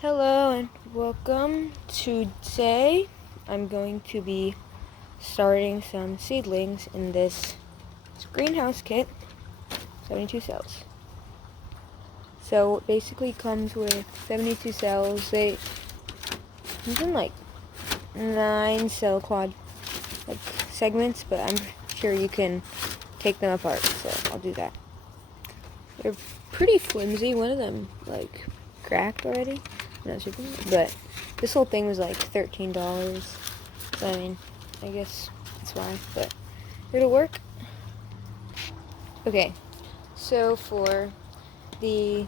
Hello and welcome. Today I'm going to be starting some seedlings in this greenhouse kit, 72 cells. So it basically comes with 72 cells. They comes in like 9 cell quad segments, but I'm sure you can take them apart, so I'll do that. They're pretty flimsy. One of them cracked already. Not super, but this whole thing was like $13. So, I mean, I guess that's why, but it'll work. Okay, so for the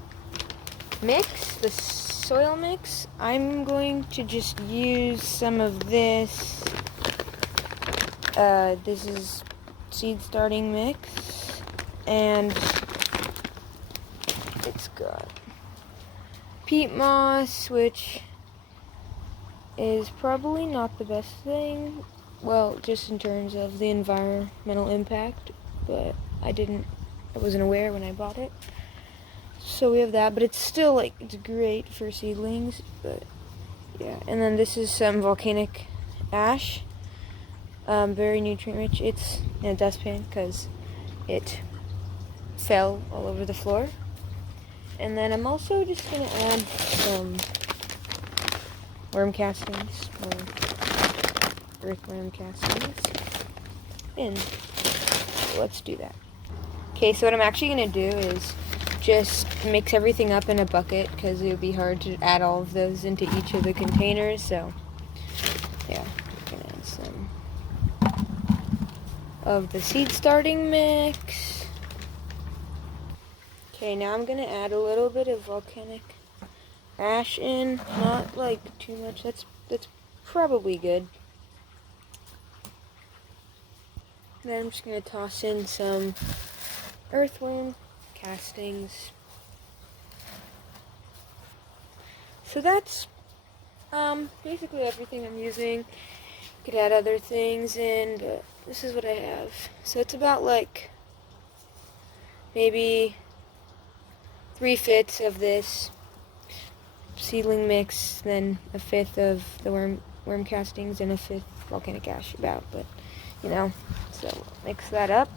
mix, the soil mix, I'm going to just use some of this. This is seed starting mix, and it's got peat moss, which is probably not the best thing, well, just in terms of the environmental impact, but I wasn't aware when I bought it. So we have that, but it's still it's great for seedlings, but yeah. And then this is some volcanic ash, very nutrient rich. It's in a dustpan because it fell all over the floor. And then I'm also just going to add some worm castings, or earthworm castings, in. So let's do that. Okay, so what I'm actually going to do is just mix everything up in a bucket, because it would be hard to add all of those into each of the containers, so yeah, I'm going to add some of the seed starting mix. Okay, now I'm going to add a little bit of volcanic ash in, not too much, that's probably good. Then I'm just going to toss in some earthworm castings. So that's basically everything I'm using. Could add other things in, but this is what I have. So it's about maybe 3/5 of this seedling mix, then 1/5 of the worm castings, and 1/5 volcanic ash but so mix that up.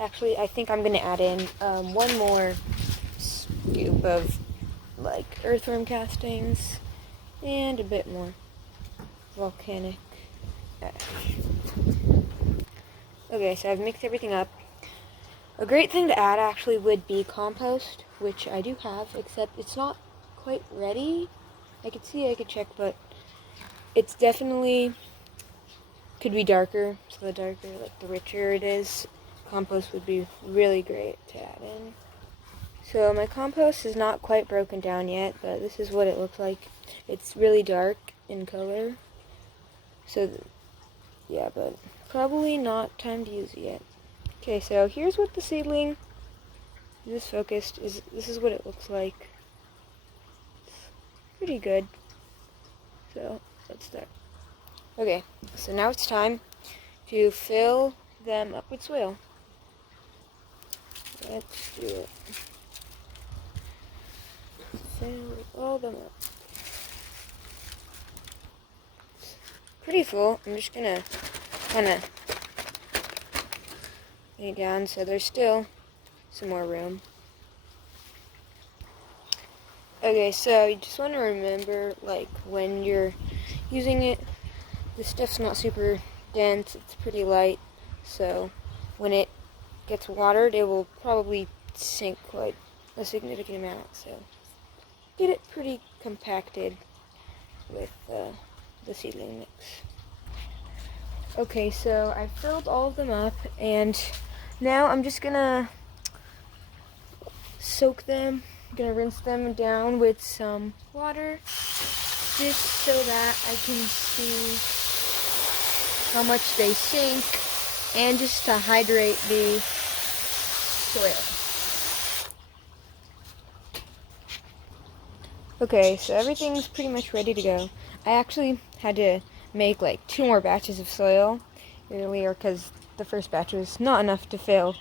Actually, I think I'm going to add in one more scoop of earthworm castings and a bit more volcanic ash. Okay, so I've mixed everything up. A great thing to add actually would be compost, which I do have, except it's not quite ready. I could check, but it's definitely could be darker. So the darker, the richer it is, compost would be really great to add in. So my compost is not quite broken down yet, but this is what it looks like. It's really dark in color. So yeah, but probably not time to use it yet. Okay, so here's what the seedling is focused. This is what it looks like. It's pretty good. So let's start. Okay, so now it's time to fill them up with soil. Let's do it. Fill all them up. It's pretty full. I'm just gonna kind of lay it down so there's still some more room. Okay, so you just want to remember, when you're using it, this stuff's not super dense, it's pretty light, so when it gets watered, it will probably sink quite a significant amount, so get it pretty compacted with the seedling mix. Okay, so I filled all of them up, and now I'm just gonna soak them. I'm gonna rinse them down with some water, just so that I can see how much they sink, and just to hydrate the soil. Okay, so everything's pretty much ready to go. I actually had to make 2 more batches of soil earlier because the first batch was not enough to fill.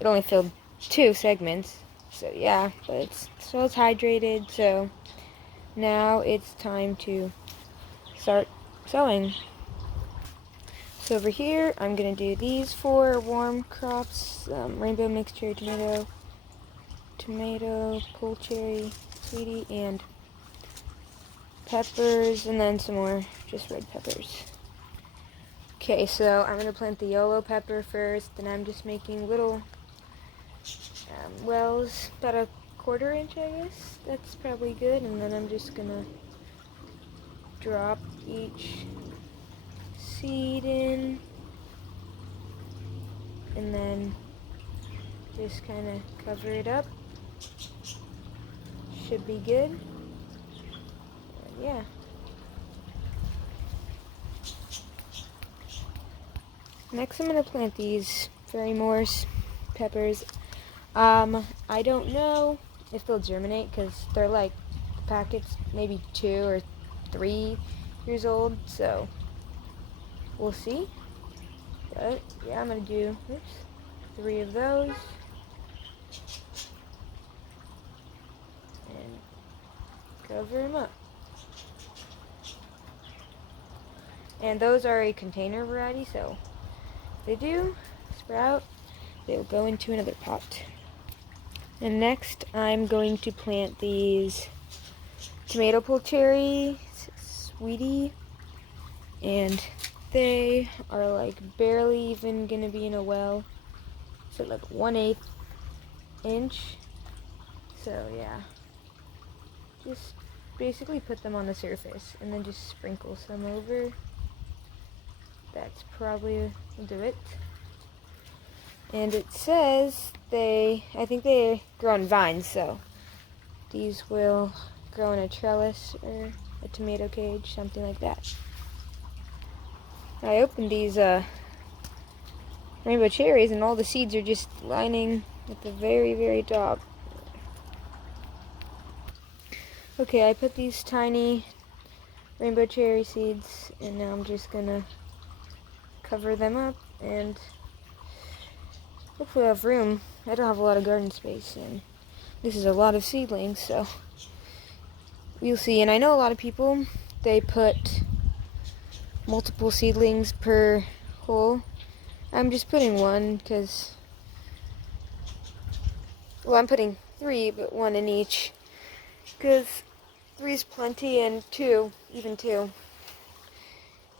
It only filled 2 segments. So yeah, but it's hydrated, so now it's time to start sowing. So over here, I'm going to do these 4 warm crops, rainbow mixed cherry tomato, pole cherry, sweetie, and peppers, and then some more just red peppers. Okay, so I'm going to plant the yellow pepper first, and I'm just making little wells, about a 1/4 inch, I guess. That's probably good, and then I'm just going to drop each seed in, and then just kind of cover it up. Should be good. And yeah. Next I'm going to plant these Fairy Morse peppers. I don't know if they'll germinate because they're like, the packet's maybe 2 or 3 years old, so we'll see. But yeah, I'm going to do 3 of those. And cover them up. And those are a container variety, so if they do sprout, they'll go into another pot. And next, I'm going to plant these tomato pole cherry, sweetie, and they are like barely even gonna be in a well. So like 1/8 inch. So yeah, just basically put them on the surface and then just sprinkle some over. That's probably will do it. And it says I think they grow in vines, so these will grow in a trellis or a tomato cage, something like that. I opened these rainbow cherries and all the seeds are just lining at the very, very top. Okay, I put these tiny rainbow cherry seeds, and now I'm just gonna cover them up, and hopefully I'll have room. I don't have a lot of garden space, and this is a lot of seedlings, so we'll see. And I know a lot of people, they put multiple seedlings per hole. I'm just putting 1 because, well, I'm putting 3, but 1 in each because 3 is plenty, and 2, even 2,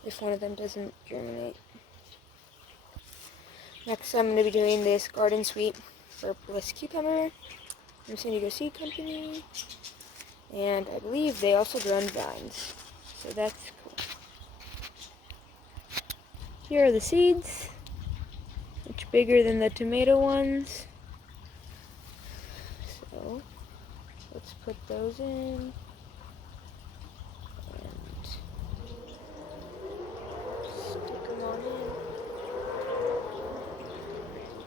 if one of them doesn't germinate. Next, I'm going to be doing this garden sweet purplish cucumber from San Diego Seed Company, and I believe they also grow in vines, so that's cool. Here are the seeds, much bigger than the tomato ones, so let's put those in and stick them on in.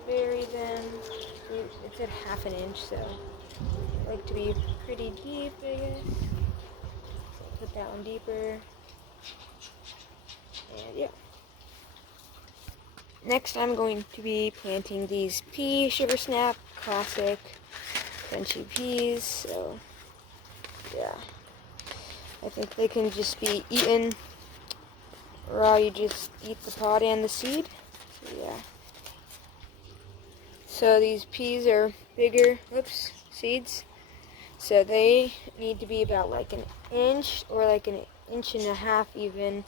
Bury them. It's at 1/2 inch, so I like to be pretty deep, I guess. So I'll put that one deeper. And yeah. Next, I'm going to be planting these pea sugar snap classic crunchy peas. So yeah, I think they can just be eaten raw. You just eat the pod and the seed. So yeah. So these peas are bigger, seeds. So they need to be about like 1 inch or like 1.5 inches even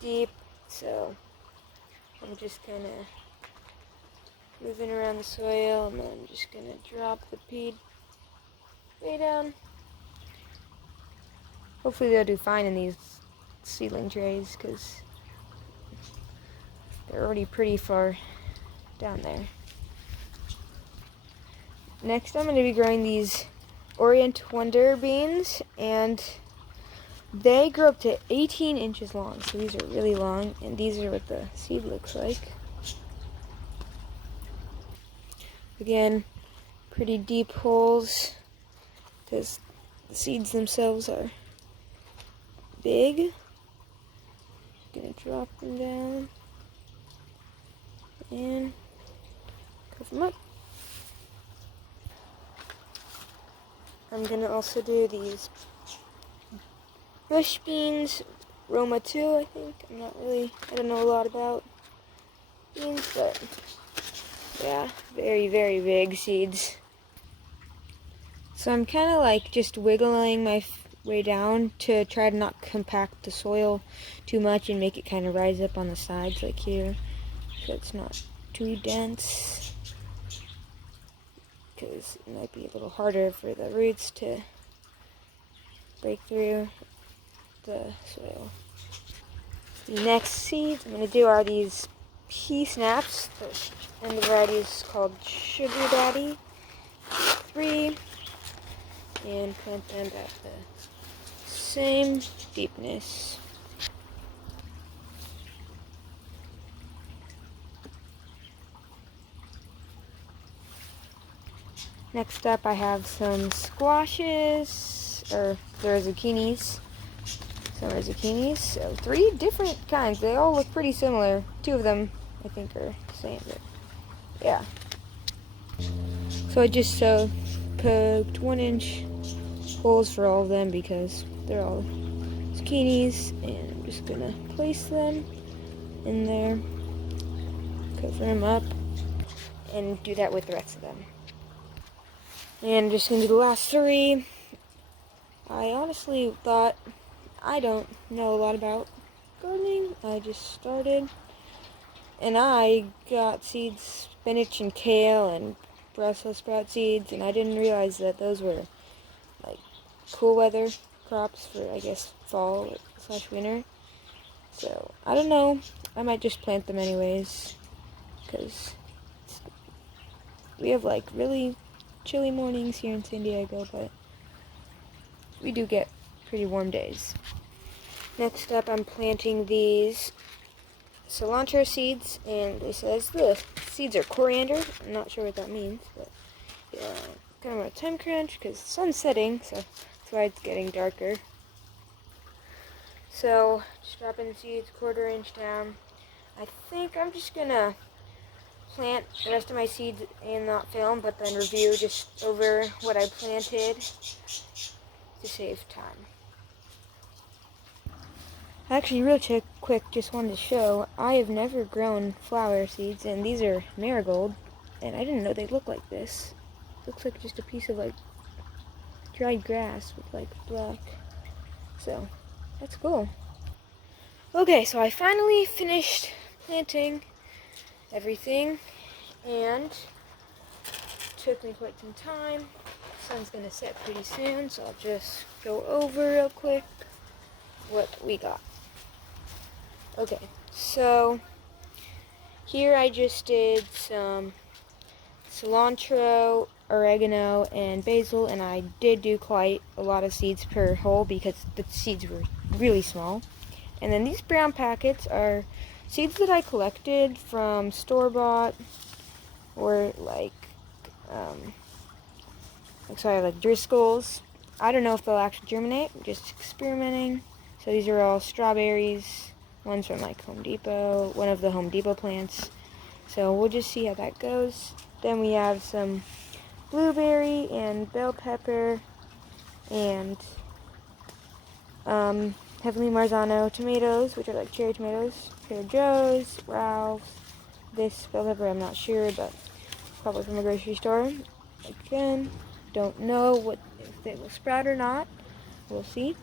deep. So I'm just kind of moving around the soil, and then I'm just going to drop the pea way down. Hopefully they'll do fine in these seedling trays because they're already pretty far down there. Next, I'm going to be growing these Orient Wonder beans, and they grow up to 18 inches long, so these are really long, and these are what the seed looks like. Again, pretty deep holes, because the seeds themselves are big. Gonna drop them down, and cover them up. I'm going to also do these bush beans, Roma 2, I think. I don't know a lot about beans, but yeah, very, very big seeds. So I'm kind of like just wiggling my way down to try to not compact the soil too much and make it kind of rise up on the sides like here, so it's not too dense, because it might be a little harder for the roots to break through the soil. The next seeds I'm going to do are these pea snaps, and the variety is called Sugar Daddy 3, and plant them at the same deepness. Next up, I have some squashes, or they're zucchinis. Some are zucchinis, so 3 different kinds. They all look pretty similar. 2 of them, I think, are the same, but yeah. So I just poked 1-inch holes for all of them because they're all zucchinis, and I'm just gonna place them in there, cover them up, and do that with the rest of them. And just gonna do the last 3. I honestly thought I don't know a lot about gardening. I just started, and I got seeds, spinach and kale and Brussels sprout seeds, and I didn't realize that those were like cool weather crops for, I guess, fall / winter. So I don't know. I might just plant them anyways, because we have like really chilly mornings here in San Diego, but we do get pretty warm days. Next up, I'm planting these cilantro seeds, and it says the seeds are coriander. I'm not sure what that means, but yeah, kind of a time crunch because the sun's setting, so that's why it's getting darker. So just dropping the seeds 1/4 inch down. I think I'm just gonna plant the rest of my seeds and not film, but then review just over what I planted to save time. Actually, real quick, just wanted to show, I have never grown flower seeds, and these are marigold, and I didn't know they look like this. Looks like just a piece of like dried grass with like black. So that's cool. Okay, so I finally finished planting everything, and it took me quite some time. The sun's gonna set pretty soon, so I'll just go over real quick what we got. Okay, so here I just did some cilantro, oregano, and basil, and I did do quite a lot of seeds per hole because the seeds were really small. And then these brown packets are seeds that I collected from store-bought or like Driscoll's. I don't know if they'll actually germinate. I'm just experimenting. So these are all strawberries. One's from like Home Depot, one of the Home Depot plants. So we'll just see how that goes. Then we have some blueberry and bell pepper and Heavenly Marzano tomatoes, which are like cherry tomatoes. Trader Joe's, Ralph's. This bell pepper I'm not sure, but probably from a grocery store. Again, don't know if they will sprout or not. We'll see.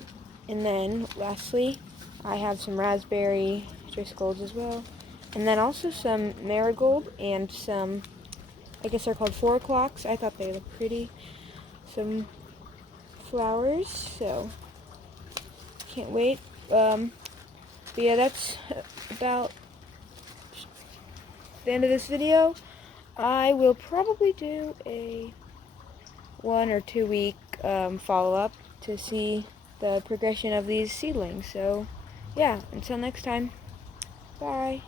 And then lastly, I have some raspberry Driscoll's as well. And then also some marigold and some, I guess they're called 4 o'clocks. I thought they looked pretty. Some flowers, so can't wait. But yeah, that's about the end of this video. I will probably do a 1 or 2 week follow-up to see the progression of these seedlings. So yeah, until next time, bye.